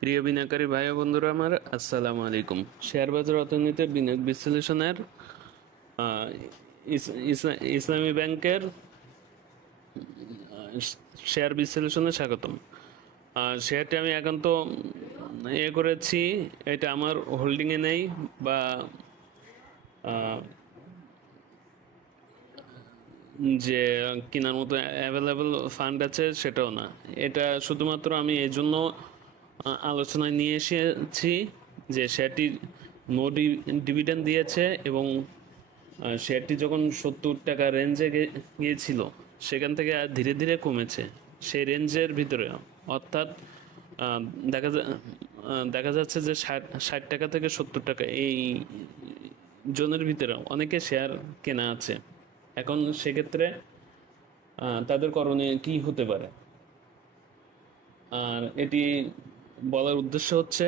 প্রিয় বিনিয়োগকারী ভাই ও বন্ধুরা আমার, আসসালামু আলাইকুম। শেয়ার বাজার অর্থনীতিতে বিনিয়োগ বিশ্লেষণের আহ, ইসলামী ব্যাংকের শেয়ার বিশ্লেষণে স্বাগতম। শেয়ারটি আমি এখন তো করেছি, এটা আমার হোল্ডিংয়ে নেই বা যে কেনার মতো অ্যাভেলেবল ফান্ড আছে সেটাও না। এটা শুধুমাত্র আমি এই জন্য আলোচনায় নিয়ে এসেছি যে শেয়ারটি নো ডিভিডেন্ড দিয়েছে এবং শেয়ারটি যখন 70 টাকা রেঞ্জে গিয়েছিল সেখান থেকে ধীরে ধীরে কমেছে সেই রেঞ্জের ভিতরে। অর্থাৎ আহ, দেখা যাচ্ছে যে 60 টাকা থেকে 70 টাকা এই জোনের ভিতরে অনেকে শেয়ার কেনা আছে। এখন সেক্ষেত্রে তাদের করণীয় কি হতে পারে, আর এটি বলার উদ্দেশ্য হচ্ছে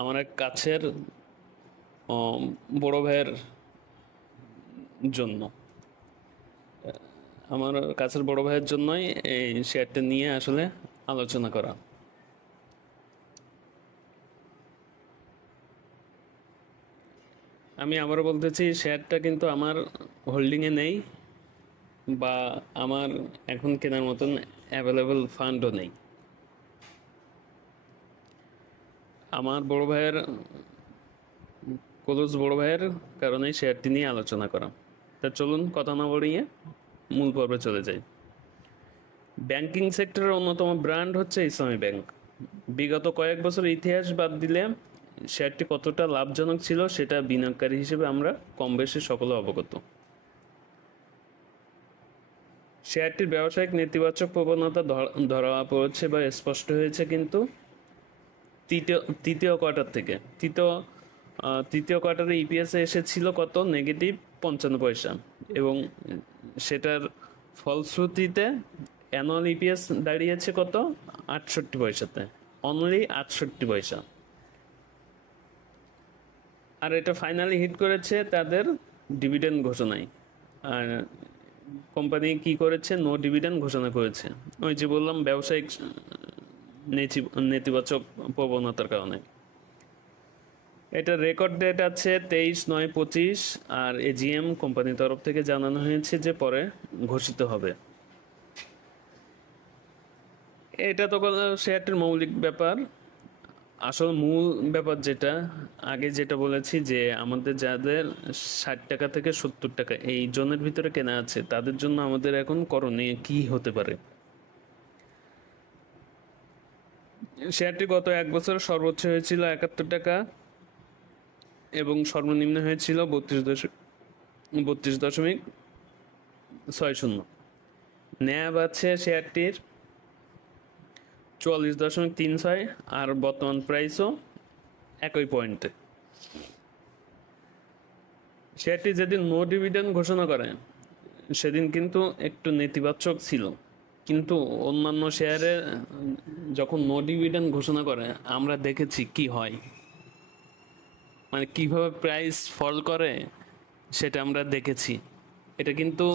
আমার এক কাছের বড় ভাইয়ের জন্য। আমার কাছের বড় ভাইয়ের জন্যই এই শেয়ারটা নিয়ে আসলে আলোচনা করা। আমি আবারও বলতেছি, শেয়ারটা কিন্তু আমার হোল্ডিংয়ে নেই বা আমার এখন কেনার মতন অ্যাভেলেবল ফান্ডও নেই। আমার বড় ভাইয়ের, ক্লোজ বড় ভাইয়ের কারণে শেয়ারটি নিয়ে আলোচনা করা। তা চলুন কথা না বাড়িয়ে মূল পর্বে চলে যাই। ব্যাংকিং সেক্টরের অন্যতম ব্র্যান্ড হচ্ছে ইসলামী ব্যাংক। বিগত কয়েক বছর ইতিহাস বাদ দিলে শেয়ারটি কতটা লাভজনক ছিল সেটা বিনিয়োগকারী হিসেবে আমরা কম বেশি সকলে অবগত। শেয়ারটির ব্যবসায়িক নেতিবাচক প্রবণতা ধরা পড়েছে বা স্পষ্ট হয়েছে কিন্তু তৃতীয় কোয়ার্টার থেকে। তৃতীয় কোয়ার্টারে ইপিএসে এসেছিল কত, -55 পয়সা, এবং সেটার ফলশ্রুতিতে অ্যানুয়াল ইপিএস দাঁড়িয়েছে কত, 68 পয়সাতে, অনলি 68 পয়সা। আর এটা ফাইনালি হিট করেছে তাদের ডিভিডেন্ড ঘোষণায়। আর কোম্পানি কি করেছে, নো ডিভিডেন্ড ঘোষণা করেছে। ওই যে বললাম, ব্যবসায়িক নেতিবাচক প্রবণতার কারণে। এটা রেকর্ড ডেট আছে 23/9/25, আর এজিএম কোম্পানির তরফ থেকে জানানো হয়েছে যে পরে ঘোষিত হবে। এটা তো শেয়ারটির মৌলিক ব্যাপার। আসল মূল ব্যাপার যেটা আগে যেটা বলেছি, যে আমাদের যাদের 60 টাকা থেকে 70 টাকা এই জোনের ভিতরে কেনা আছে তাদের জন্য আমাদের এখন করণীয় কি হতে পারে। শেয়ারটি গত এক বছর সর্বোচ্চ হয়েছিল 71 টাকা এবং সর্বনিম্ন হয়েছিল 32.60। ন্যাব আছে শেয়ারটির 44.36, আর বর্তমান প্রাইসও একই পয়েন্টে। শেয়ারটি যেদিন নো ডিভিডেন্ড ঘোষণা করে সেদিন কিন্তু একটু নেতিবাচক ছিল, কিন্তু অন্যান্য শেয়ারে যখন নো ডিভিডেন্ড ঘোষণা করে আমরা দেখেছি কি হয়, মানে কিভাবে প্রাইস ফল করে সেটা আমরা দেখেছি। এটা কিন্তু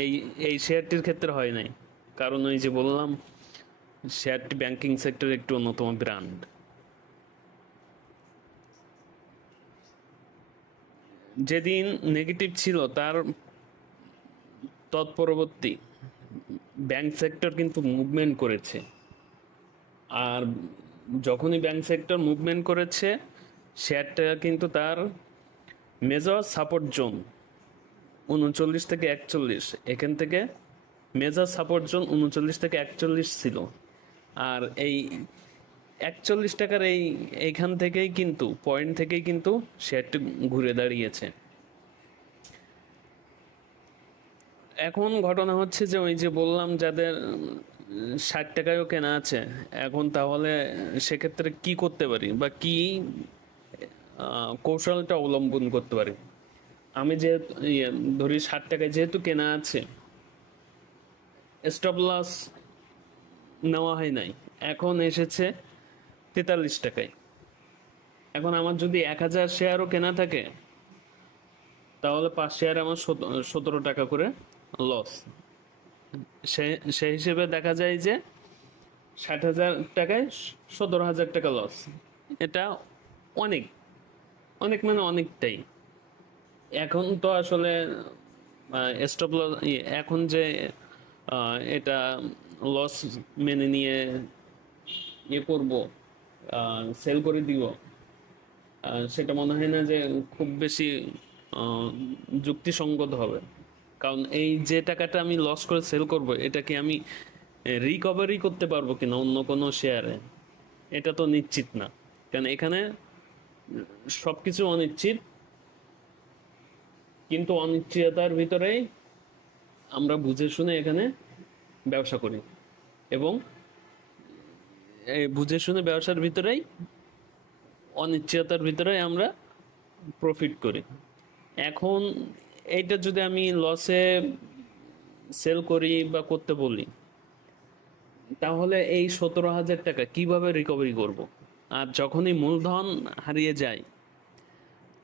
এই এই শেয়ারটির ক্ষেত্রে হয় নাই, কারণ ওই যে বললাম শেয়ারটি ব্যাংকিং সেক্টরের একটু অন্যতম ব্র্যান্ড। যেদিন নেগেটিভ ছিল তার তৎপরবর্তী ব্যাংক সেক্টর কিন্তু মুভমেন্ট করেছে, আর যখনই ব্যাংক সেক্টর মুভমেন্ট করেছে শেয়ারটা কিন্তু তার মেজর সাপোর্ট জোন 39 থেকে 41, এখান থেকে মেজর সাপোর্ট জোন 39 থেকে 41 ছিল। আর এই 41 টাকার এইখান থেকেই কিন্তু পয়েন্ট থেকেই কিন্তু শেয়ারটি ঘুরে দাঁড়িয়েছে। এখন ঘটনা হচ্ছে যে ওই যে বললাম যাদের 60 টাকায়ও কেনা আছে, এখন তাহলে সেক্ষেত্রে কি করতে পারি বা কি কৌশলটা অবলম্বন করতে পারি। আমি যেহেতু ধরি 60 টাকায় যেহেতু কেনা আছে, স্টপ লস নেওয়া হয় নাই, এখন এসেছে 43 টাকায়। এখন আমার যদি 1000 শেয়ারও কেনা থাকে তাহলে 5 শেয়ার আমার 17 টাকা করে লস। সেই হিসেবে দেখা যায় যে 60,000 টাকায় 17,000 টাকা লস। এটা অনেক অনেক মানে অনেকটাই। এখন তো আসলে স্টপ লস, এখন যে এটা লস মেনে নিয়ে করব, সেল করে দিব, সেটা মনে হয় না যে খুব বেশি আহ, যুক্তিসঙ্গত হবে। কারণ এই যে টাকাটা আমি লস করে সেল করব, এটা কি আমি রিকভারি করতে পারবো কিনা অন্য কোনো শেয়ারে, এটা তো নিশ্চিত না। কারণ এখানে সবকিছু অনিশ্চিত, কিন্তু অনিশ্চয়তার ভিতরেই আমরা বুঝে শুনে এখানে ব্যবসা করি, এবং এই বুঝে শুনে ব্যবসার ভিতরেই অনিশ্চয়তার ভিতরে আমরা প্রফিট করি। এখন এইটা যদি আমি লসে সেল করি বা করতে বলি, তাহলে এই 17,000 টাকা কিভাবে রিকভারি করব? আর যখনই মূলধন হারিয়ে যায়,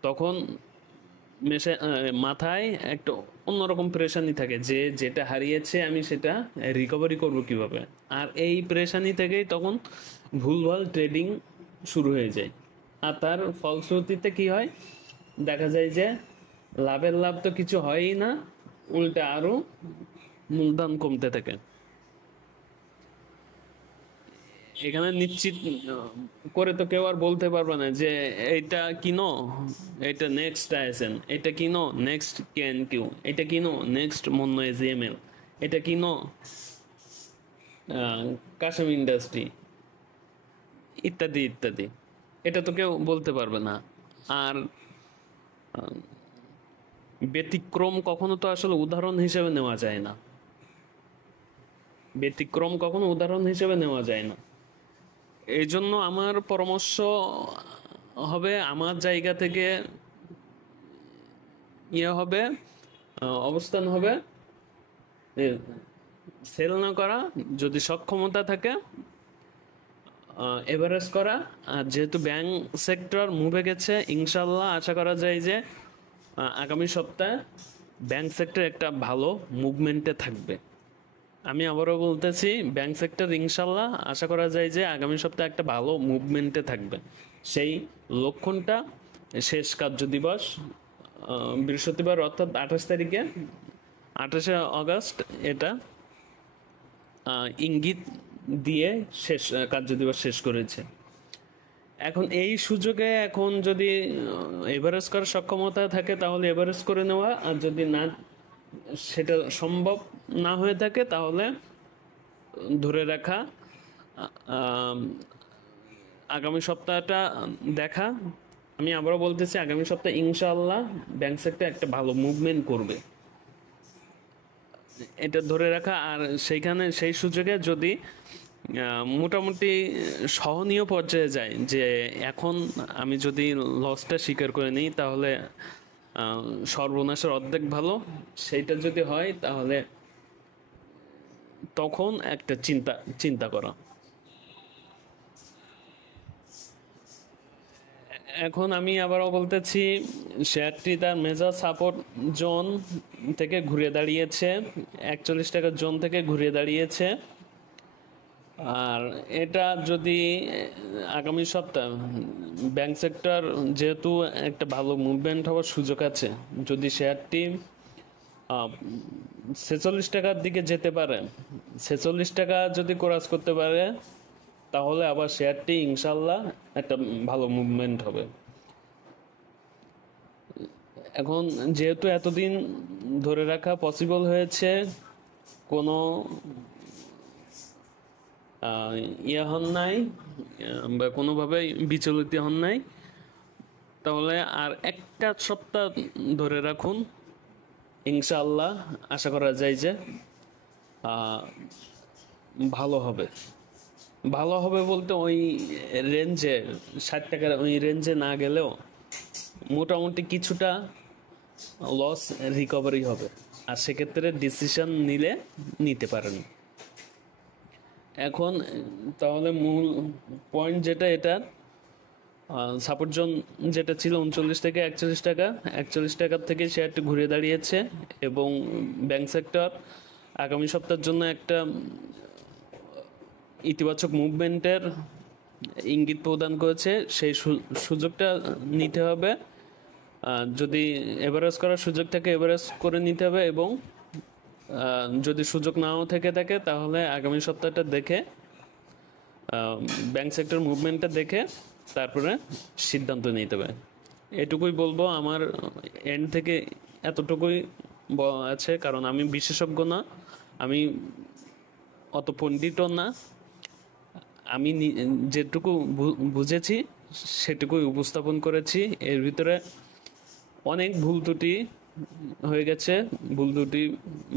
তখন মাথায় একটা অন্যরকম প্রেশানি থাকে যে যেটা হারিয়েছে আমি সেটা রিকভারি করব কিভাবে। আর এই প্রেশানি থেকেই তখন ভুলভাল ট্রেডিং শুরু হয়ে যায়। আর তার ফলশ্রুতিতে কি হয়, দেখা যায় যে লাভের লাভ তো কিছু হয়ই না, উল্টে আরো মূলধন কমতে থাকে। এখানে নিশ্চিত করে তো কেউ আর বলতে পারবে না যে এটা কিনো, এটা নেক্সট আইএসএন, এটা কিনো নেক্সট কেএন কিউ, এটা কিনো নেক্সট মন্য এজিএমএল, এটা কিনো কাশিম ইন্ডাস্ট্রি, ইত্যাদি ইত্যাদি। এটা তো কেউ বলতে পারবে না। আর ব্যতিক্রম কখনো তো আসলে উদাহরণ হিসেবে নেওয়া যায় না, ব্যতিক্রম কখনো উদাহরণ হিসেবে নেওয়া যায় না। এই জন্য আমার পরামর্শ হবে, আমার জায়গা থেকে হবে, অবস্থান হবে সেল না করা, যদি সক্ষমতা থাকে এভারেজ করা। আর যেহেতু ব্যাংক সেক্টর মুভে গেছে, ইনশাল্লাহ আশা করা যায় যে আগামী সপ্তাহে ব্যাংক সেক্টর একটা ভালো মুভমেন্টে থাকবে। আমি আবারও বলতেছি, ব্যাংক সেক্টর ইনশাল্লাহ আশা করা যায় যে আগামী সপ্তাহে একটা ভালো মুভমেন্টে থাকবে। সেই লক্ষণটা শেষ কার্য দিবস বৃহস্পতিবার অর্থাৎ 28 তারিখে, 28শে আগস্ট, এটা ইঙ্গিত দিয়ে শেষ কার্য দিবস শেষ করেছে। এখন এই সুযোগে এখন যদি এভারেজ করার সক্ষমতা থাকে তাহলে এভারেজ করে নেওয়া, আর যদি না সেটা সম্ভব না হয়ে থাকে তাহলে ধরে রাখা, আম, আগামী সপ্তাহটা দেখা। আমি আবারও বলতেছি, আগামী সপ্তাহে ইনশাআল্লাহ ব্যাংক সেক্টর একটা ভালো মুভমেন্ট করবে, এটা ধরে রাখা। আর সেইখানে সেই সুযোগে যদি মোটামুটি সহনীয় পর্যায়ে যায়, যে এখন আমি যদি লসটা স্বীকার করে নিই তাহলে সর্বনাশের অর্ধেক ভালো, সেইটা যদি হয় তাহলে তখন একটা চিন্তা চিন্তা করা। এখন আমি আবারও বলতেছি, শেয়ারটি তার মেজর সাপোর্ট জোন থেকে ঘুরে দাঁড়িয়েছে, 41 টাকার জোন থেকে ঘুরে দাঁড়িয়েছে। আর এটা যদি আগামী সপ্তাহ ব্যাংক সেক্টর যেহেতু একটা ভালো মুভমেন্ট হওয়ার সুযোগ আছে, যদি শেয়ারটি 46 টাকার দিকে যেতে পারে, 46 টাকা যদি ক্রস করতে পারে, তাহলে আবার শেয়ারটি ইনশাল্লাহ একটা ভালো মুভমেন্ট হবে। এখন যেহেতু এতদিন ধরে রাখা পসিবল হয়েছে, কোনো হন নাই, বা কোনোভাবে বিচলিত হন নাই, তাহলে আর একটা সপ্তাহ ধরে রাখুন। ইনশাআল্লাহ আশা করা যায় যে ভালো হবে। ভালো হবে বলতে ওই রেঞ্জে, 60 টাকার ওই রেঞ্জে না গেলেও মোটামুটি কিছুটা লস রিকভারি হবে। আর সেক্ষেত্রে ডিসিশন নিতে পারেন। এখন তাহলে মূল পয়েন্ট যেটা, এটা সাপোর্ট জোন যেটা ছিল 39 থেকে 41 টাকা, 41 টাকার থেকে শেয়ারটি ঘুরে দাঁড়িয়েছে, এবং ব্যাংক সেক্টর আগামী সপ্তাহের জন্য একটা ইতিবাচক মুভমেন্টের ইঙ্গিত প্রদান করেছে, সেই সুযোগটা নিতে হবে। যদি এভারেজ করার সুযোগ থাকে এভারেজ করে নিতে হবে, এবং যদি সুযোগ নাও থেকে থাকে তাহলে আগামী সপ্তাহটা দেখে ব্যাংক সেক্টর মুভমেন্টটা দেখে তারপরে সিদ্ধান্ত নিতে হবে। এটুকুই বলবো, আমার এন্ড থেকে এতটুকুই আছে, কারণ আমি বিশেষজ্ঞ না, আমি অত পণ্ডিতও না, আমি যেটুকু বুঝেছি সেটুকুই উপস্থাপন করেছি। এর ভিতরে অনেক ভুল ত্রুটি হয়ে গেছে, ভুল ত্রুটি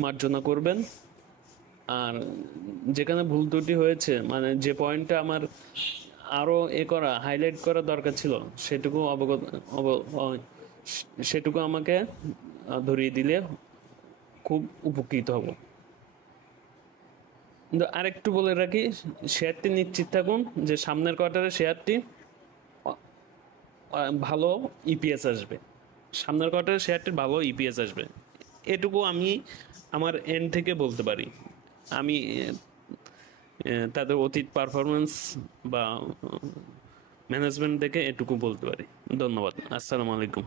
মার্জনা করবেন। আর যেখানে ভুল ত্রুটি হয়েছে, মানে যে পয়েন্টটা আমার আরো হাইলাইট করা দরকার ছিল, সেটুকু সেটুকু আমাকে ধরিয়ে দিলে খুব উপকৃত হব। কিন্তু আরেকটু বলে রাখি, শেয়ারটি নিশ্চিত থাকুন যে সামনের কোয়ার্টারে শেয়ারটি ভালো ইপিএস আসবে, সামনের কোয়ার্টারে শেয়ারটির ভালো ইপিএস আসবে, এটুকু আমি আমার এন্ড থেকে বলতে পারি। আমি তাদের অতীত পারফরমেন্স বা ম্যানেজমেন্ট দেখে এটুকু বলতে পারি। ধন্যবাদ। আসসালামু আলাইকুম।